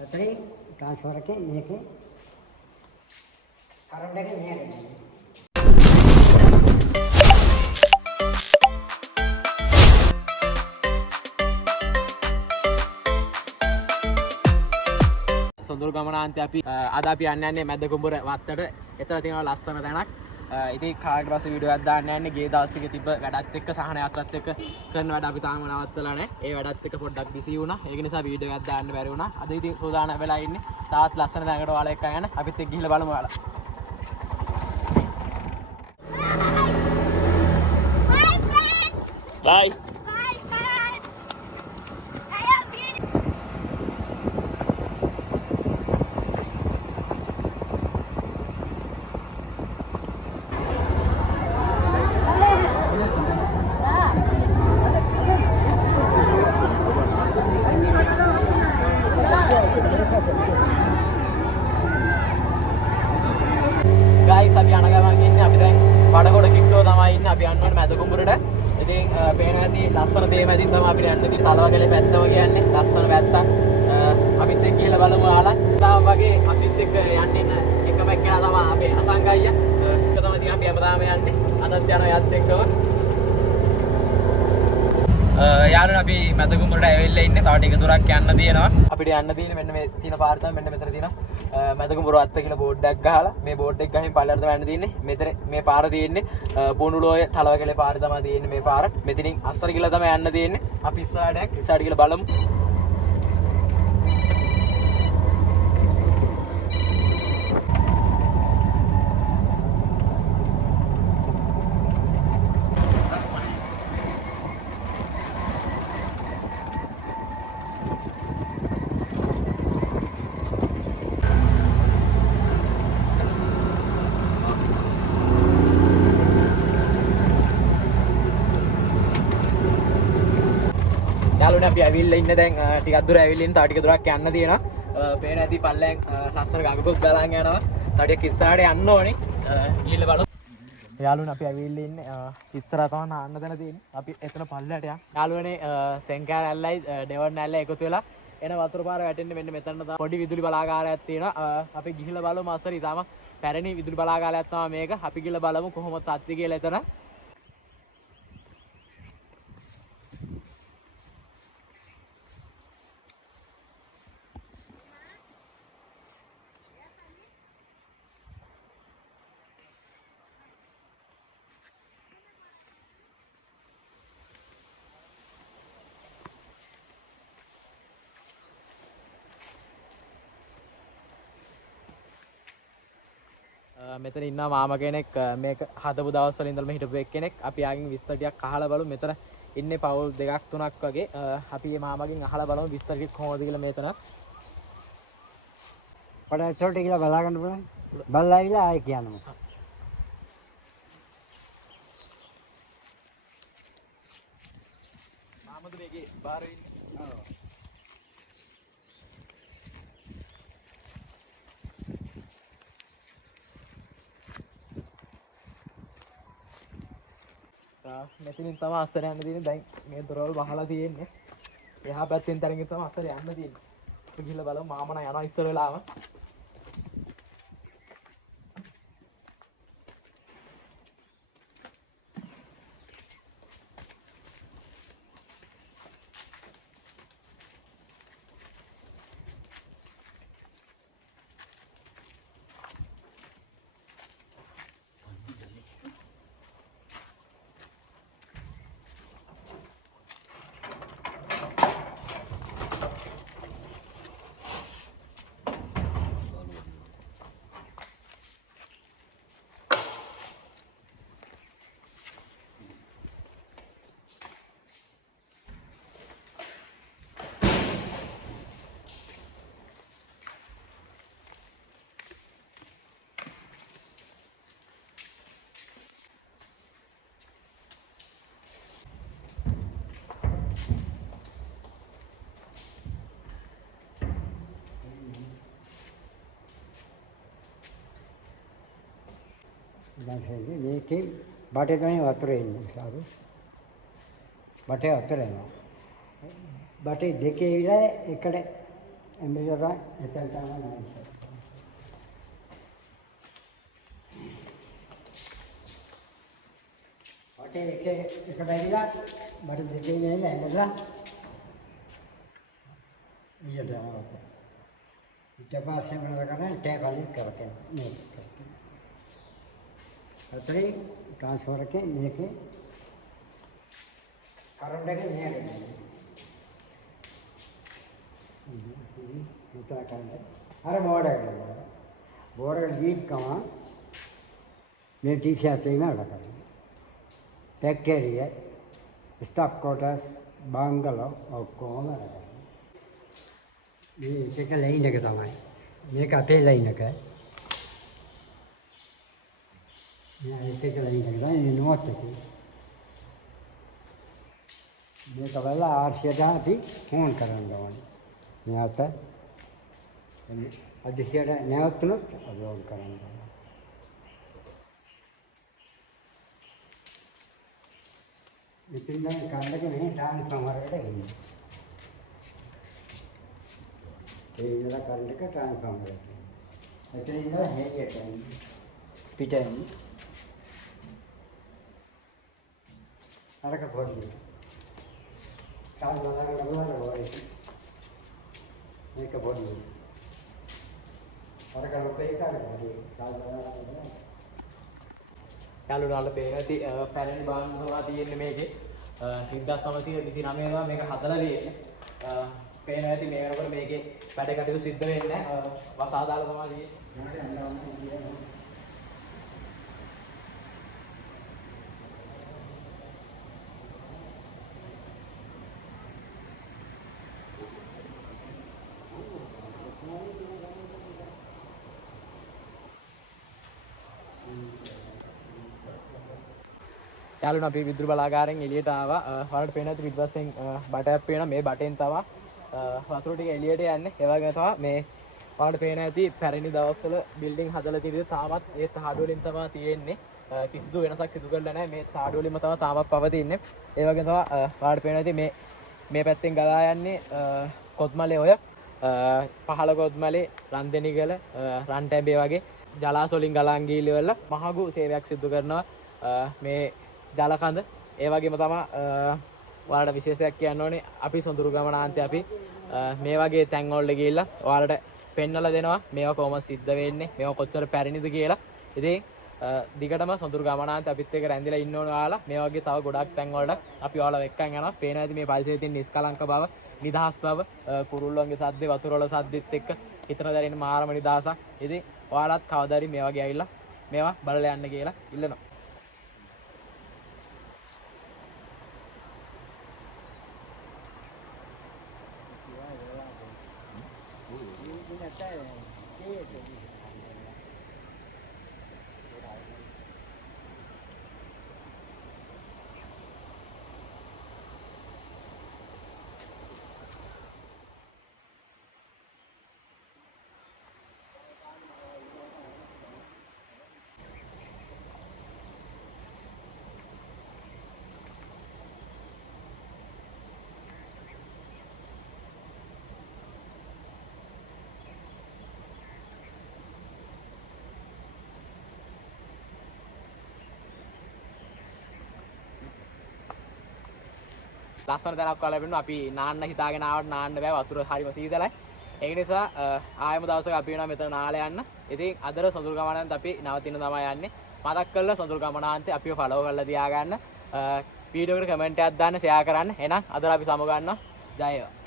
අතරේ ට්‍රාන්ස්ෆර් එකේ මේකේ කරන්ට් එක මෙහෙට එනවා. සොඳුරු ගමනාන්තේ අපි අද අපි යන්නේ මැද කුඹුර වත්තට. එතන තියෙනවා ලස්සන තැනක්. ඉතින් කාලෙට පස්සේ වීඩියෝ එකක් දාන්න යන්නේ. ගේ දවස් ටික තිබ්බ වැඩත් එක්ක සහන යාත්‍රාත් එක්ක කරන වැඩ අපි තාම නවත්තලා නැහැ. ඒ වැඩත් එක්ක පොඩ්ඩක් බිසි වුණා. ඒක නිසා වීඩියෝ එකක් දාන්න බැරි වුණා. අද ඉතින් සූදානම් වෙලා ඉන්නේ. තාත් ලස්සන තැනකට ඔයාලා එක්ක යන්න. අපිත් එක්ක ගිහිල්ලා බලමු ඔයාලා. Bye. Guys, අපි යන ගමන් ඉන්නේ අපි දැන් වඩකොඩ කිට්ටුව තමයි ඉන්නේ. අපි යන්න ඕනේ මැද කුඹුරට. ඉතින් පේන ඇති ලස්සන දේ මැදින් තමයි අපිට යන්න තියෙන්නේ. තලවගලේ පැත්තම කියන්නේ ලස්සන පැත්තක්. අපිත් එක්ක ගිහලා බලමු ආලා. තාම වගේ අපිත් එක්ක යන්න ඉන්න එකම එක්කෙනා තමයි අපේ අසංග අයියා. ඒක තමයි ඉතින් අපි හැමදාම යන්නේ. අදත් යනවා යත් එක්කම. යාළුවනේ අපි මැද කුඹුරට ඇවිල්ලා ඉන්නේ. තව ටික දුරක් යන්න තියෙනවා. අපිට යන්න තියෙන්නේ මෙන්න මේ තියෙන පාර තමයි මෙන්න මෙතන තියෙනවා. මැද කුඹුර වත්ත කියලා බෝඩ් එකක් ගහලා මේ බෝඩ් එක ගහින් පල්ලෙහාට තමයි යන්න තියෙන්නේ. මෙතන මේ පාර තියෙන්නේ පොණුලෝය තලවගලේ පාර තමයි තියෙන්නේ මේ පාර. මෙතනින් අස්සර කියලා තමයි යන්න තියෙන්නේ. අපි ඉස්සරහට කියලා බලමු. යාළුවනේ අපි ඇවිල්ලා ඉන්නේ දැන් ටිකක් දුර ඇවිල්ලා ඉන්න. තව ටික දුරක් යන්න තියෙනවා. පේන ඇති පල්ලෙන් ලස්සන ගඟකුත් ගලන් යනවා. තව ටික ඉස්සරහට යන්න ඕනේ. ගිහිල්ලා බලමු. යාළුවනේ අපි ඇවිල්ලා ඉන්නේ ඉස්සරහ තමයි නාන්න තැන තියෙන්නේ. අපි එතන පල්ලෙහාට යන්න. යාළුවනේ සෙන්කෑර ඇල්ලයි ඩෙවර්න් ඇල්ලයි එකතු වෙලා එන වතුර පාර වැටෙන්නේ මෙන්න මෙතන තමයි. පොඩි විදුලි බලාගාරයක් තියෙනවා. අපි ගිහිල්ලා බලමු අස්සර ඉතාලම පැරණි විදුලි බලාගාරයක් තමයි මේක. අපි ගිහිල්ලා බලමු කොහොමද තත්ති කියලා එතන. මෙතන ඉන්නවා මාමා කෙනෙක් මේක හදපු දවස්වල ඉඳන්ම හිටපු එක්කෙනෙක්. අපි ආගෙන් විස්තර ටිකක් අහලා බලමු. මෙතන ඉන්නේ පවුල් දෙකක් තුනක් වගේ. අපි මේ මාමාගෙන් අහලා බලමු විස්තර ටික කොහොමද කියලා මෙතන. පොඩ චොටි කියලා බලා ගන්න පුළුවන්. බලලා ආවිලා ආයෙ කියන්න මම. මාමද මේකේ බාර ඉන්නේ. ඔව්. මෙතනින් තමයි අස්සර යන්න තියෙන්නේ. දැන් මේ දොරවල් වහලා තියෙන්නේ. එහා පැත්තෙන් තරගෙන් තමයි අස්සර යන්න තියෙන්නේ. අපි ගිහලා බලමු. මාමා නම් යනවා ඉස්සර වෙලාම. මේකේ බටේ තමයි වතුර එන්නේ සාරු. බටේ වතුර එනවා. බටේ දෙකේ විලා එකට එම්බිලා එතන තමයි නැහැ. ඔකේ එක බැරිලා බඩ දෙකේ නෑ එම්බිලා ඊට යනවා. ඊට පස්සේ මොනවද කරන්නේ? ටැප් අනිත් කරගෙන මේ අතරේ ट्रांसफर එකේ මේකේ කරන්ට් එක මෙහෙට යනවා. මුතර කරන්ට් අර බෝඩ් එක දීප් කම මේ ටී-ෂර්ට් එක නේද කරන්නේ. ෆැක්ටරි ස්ටාෆ් ක්වාටර්ස් බංගලෝ ඔක්කොම කරන්නේ. මේ එක ලයින් එක තමයි. මේක අපේ ලයින් එක. මේක එක ලයින් එක තමයි නෝට් එක. මේක බලලා ආර්සියට අපි ෆෝන් කරන්න ඕනේ. නැවත අදිසියට නැවතුනොත් අප්ලෝඩ් කරන්න ඕනේ. ඉතින් දැන් කාණ්ඩක මේ ට්‍රාන්ස්ෆෝමර් එකට එන්නේ. ඒ ඉඳලා කරන්ට් එක ට්‍රාන්ස්ෆෝමර් එකට. එතන ඉඳලා හේලියට එන්නේ. පිටෙන් අරක පොඩි කාල් වලට ගලවලා වරේ මේක පොඩි අරක ලොකේ කාලේ පොඩි කාල් වලට යාළුවෝ පේන ඇති පැරණි බාන්දවා තියෙන්නේ මේකේ 1929 වල මේක හදලා තියෙන්නේ. පේන ඇති මේ වෙනකොට මේකේ වැඩ කටයුතු සිද්ධ වෙන්නේ වසා දාලා තමයි තියෙන්නේ. යාළුවෝ අපි විදුලි බලාගාරයෙන් එළියට ආවා. ඔයාලට පේන ඇති පිටපස්සෙන් බටයක් පේනවා. මේ බටෙන් තමයි වතුර ටික එළියට යන්නේ. ඒ වගේම තමයි මේ ඔයාලට පේන ඇති පැරණි දවස්වල බිල්ඩින් හදලා තියෙන්නේ තාමත් ඒ තාඩු වලින් තමයි තියෙන්නේ. කිසිදු වෙනසක් සිදු කරලා නැහැ. මේ තාඩු වලින්ම තමයි තාමත් පවතින්නේ. ඒ වගේම තමයි ඔයාලට පේන ඇති මේ පැත්තෙන් ගලා යන්නේ කොත්මලේ ඔය පහළ කොත්මලේ රන්දෙනිගල රන්ටැඹේ වගේ ජලාශ වලින් ගලාන් ගිහිල්ලා මහගු සේවයක් සිදු කරනවා. මේ ජලකඳ ඒ වගේම තමයි ඔයාලට විශේෂයක් කියන්න ඕනේ අපි සොඳුරු ගමනාන්තේ අපි මේ වගේ තැන් වලට ගිහිල්ලා ඔයාලට පෙන්වලා දෙනවා මේවා කොහොමද සිද්ධ වෙන්නේ මේවා කොච්චර පැරණිද කියලා. ඉතින් දිගටම සොඳුරු ගමනාන්තේ අපිත් එක්ක රැඳිලා ඉන්න ඕනේ ඔයාලා. මේ වගේ තව ගොඩක් තැන් වලට අපි ඔයාලා එක්කන් යනවා. පේන ඇති මේ පරිසරයේ තියෙන නිස්කලංක බව, නිදහස් බව, කුරුල්ලන්ගේ සද්දේ වතුර වල සද්දෙත් එක්ක හිතන දැනෙන මාරම නිදහසක්. ඉතින් ඔයාලත් කවදාරි මේ වගේ ඇවිල්ලා මේවා බලලා යන්න කියලා ඉල්ලනවා. ලස්සන තැනක් ඔයාලා ලැබෙනවා. අපි නාන්න හිතාගෙන ආවට නාන්න බෑ වතුර හරිම සීතලයි. ඒ නිසා ආයෙම දවසක අපි වෙනවා මෙතන නාලා යන්න. ඉතින් අදට සොඳුරු ගමනාන්තේ අපි නවතින තමයි යන්නේ. මතක් කරලා සොඳුරු ගමනාන්තේ අපිව ෆලෝ කරලා තියාගන්න. වීඩියෝ එකට කමෙන්ට් එකක් දාන්න, ෂෙයා කරන්න. එහෙනම් අදට අපි සමු ගන්නවා. ජය වේවා.